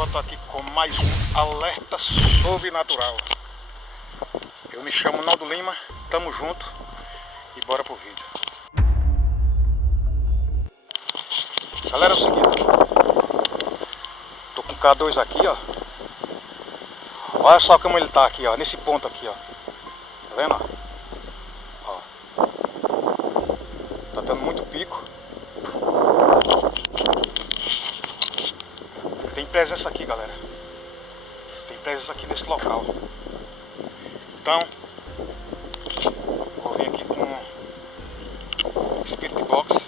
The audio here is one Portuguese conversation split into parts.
volta aqui com mais um alerta sobrenatural. Eu me chamo Naldo Lima, tamo junto e bora pro vídeo. Galera, é o seguinte, tô com o K2 aqui, ó. Olha só como ele tá aqui, ó, nesse ponto aqui, ó. Tá vendo, ó? Tá dando muito pico. Tem presença aqui, galera. Tem presença aqui nesse local. Então, vou vir aqui com o Spirit Box. Ver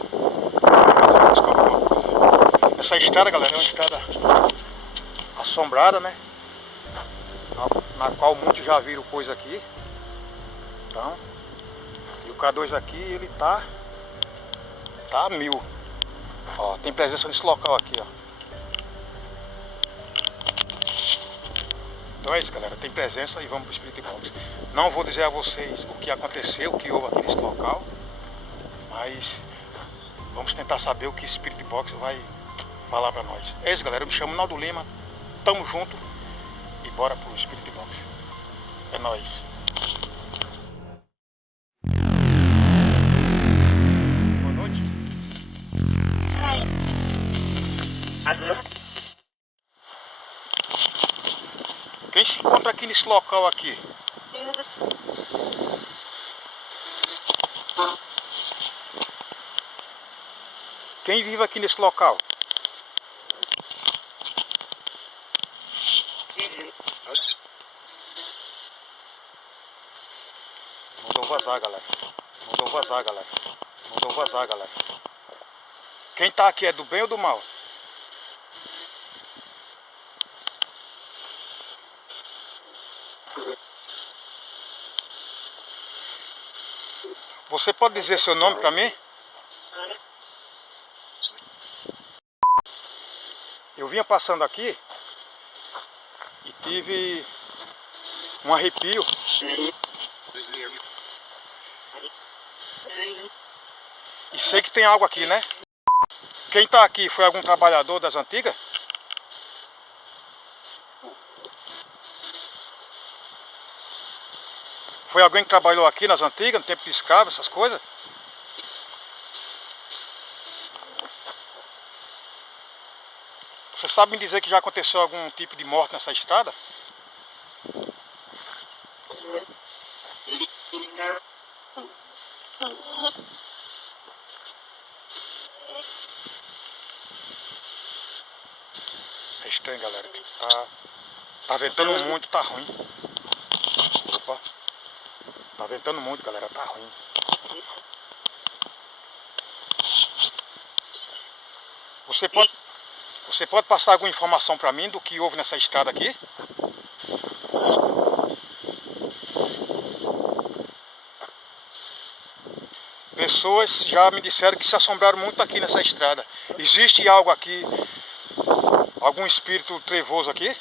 se eu descobro alguma coisa. Essa estrada, galera, é uma estrada assombrada, né? Na qual muitos já viram coisa aqui. Então, e o K2 aqui, ele tá a 1000. Ó, tem presença nesse local aqui, ó. Então é isso, galera, tem presença e vamos pro Spirit Box. Não vou dizer a vocês o que aconteceu, o que houve aqui nesse local, mas vamos tentar saber o que o Spirit Box vai falar pra nós. É isso, galera, eu me chamo Naldo Lima, tamo junto e bora pro Spirit Box. É nóis. Boa noite. Quem se encontra aqui nesse local aqui? Quem vive aqui nesse local? Mandou vazar, galera. Mandou vazar, galera. Mandou vazar, galera. Quem tá aqui é do bem ou do mal? Você pode dizer seu nome pra mim? Eu vinha passando aqui e tive um arrepio. E sei que tem algo aqui, né? Quem tá aqui foi algum trabalhador das antigas? Foi alguém que trabalhou aqui nas antigas, no tempo de escravo, essas coisas? Você sabe me dizer que já aconteceu algum tipo de morte nessa estrada? É estranho, galera. Tá ventando muito, tá ruim. Opa. Tá ventando muito, galera, tá ruim. Você pode passar alguma informação pra mim do que houve nessa estrada aqui? Pessoas já me disseram que se assombraram muito aqui nessa estrada. Existe algo aqui, algum espírito trevoso aqui?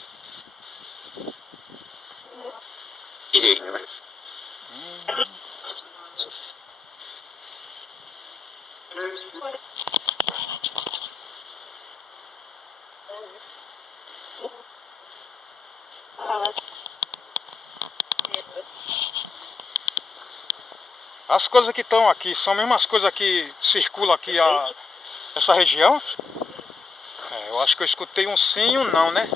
As coisas que estão aqui são mesmo as coisas que circulam aqui essa região? É, eu acho que eu escutei um sim e um não, né?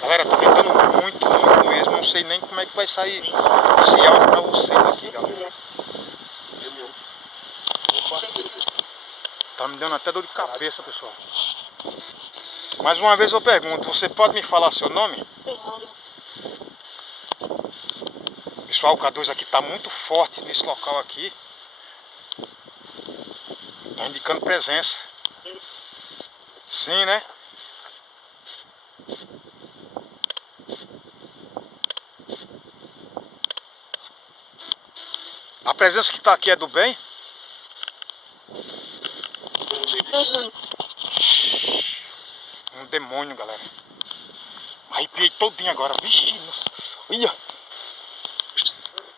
Galera, tá ventando muito, muito mesmo. Não sei nem como é que vai sair esse áudio pra vocês aqui, galera. Opa. Tá me dando até dor de cabeça, pessoal. Mais uma vez eu pergunto, você pode me falar seu nome? Pessoal, o K2 aqui tá muito forte nesse local aqui. Tá indicando presença. Sim, né? A presença que tá aqui é do bem? Um demônio, galera. Arrepiei todinho agora. Vixe, nossa. Ia.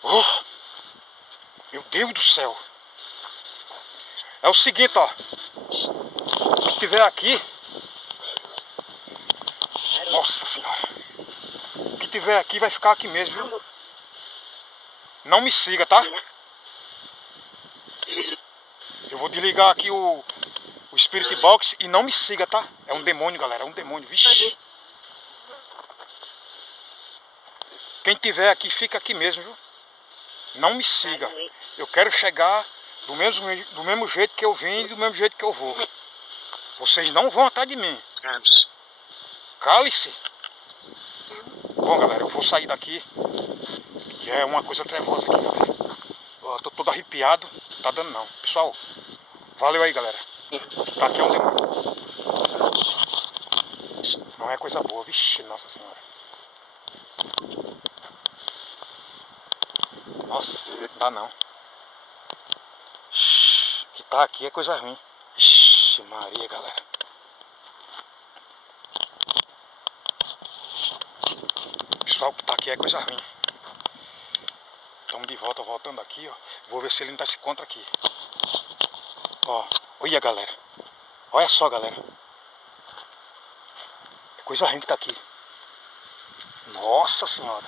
Oh, meu Deus do céu. É o seguinte, ó. Se tiver aqui... Nossa senhora. O que tiver aqui vai ficar aqui mesmo, viu? Não me siga, tá? Eu vou desligar aqui o Spirit Box e não me siga, tá? É um demônio, galera. É um demônio. Vixe. Quem tiver aqui, fica aqui mesmo, viu? Não me siga. Eu quero chegar do mesmo jeito que eu vim e do mesmo jeito que eu vou. Vocês não vão atrás de mim. Cale-se. Bom, galera, eu vou sair daqui. Que é uma coisa trevosa aqui, galera. Ó, tô todo arrepiado. Não tá dando não. Pessoal, valeu aí, galera. O que tá aqui é um demônio. Não é coisa boa. Vixe, nossa senhora. Nossa, não dá não. O que tá aqui é coisa ruim. Ixi, Maria, galera. Pessoal, o que tá aqui é coisa ruim. Estamos de volta, voltando aqui, ó. Vou ver se ele ainda se encontra aqui. Ó, olha, galera. Olha só, galera. É coisa ruim que tá aqui. Nossa senhora.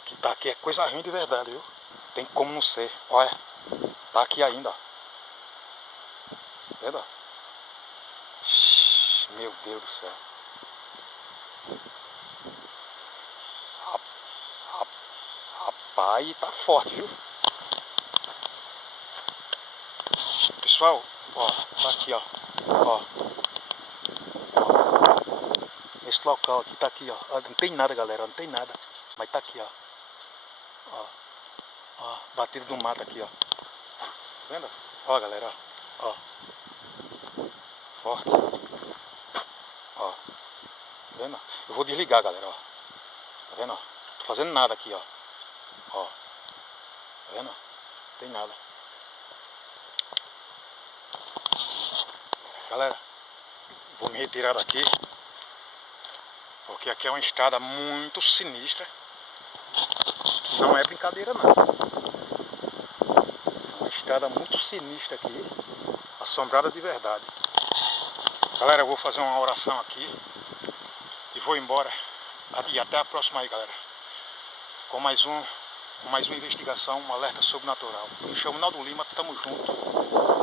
O que tá aqui é coisa ruim de verdade, viu? Tem como não ser. Olha, tá aqui ainda, ó. Vendo? Meu Deus do céu. Rapaz, tá forte, viu? Pessoal, ó, tá aqui, ó. Ó. Esse local aqui tá aqui, ó. Não tem nada, galera, não tem nada. Mas tá aqui, ó. Ó. Ó, batido do mato aqui, ó. Tá vendo? Ó, galera, ó. Ó. Forte. Ó. Tá vendo? Eu vou desligar, galera, ó. Tá vendo? Tô fazendo nada aqui, ó. Ó. Tá vendo? Não tem nada. Galera, vou me retirar daqui. Porque aqui é uma estrada muito sinistra. Não é brincadeira não. É uma estrada muito sinistra aqui. Assombrada de verdade. Galera, eu vou fazer uma oração aqui. E vou embora. E até a próxima aí, galera. Com mais uma investigação, um alerta sobrenatural. Eu me chamo Naldo Lima, tamo junto.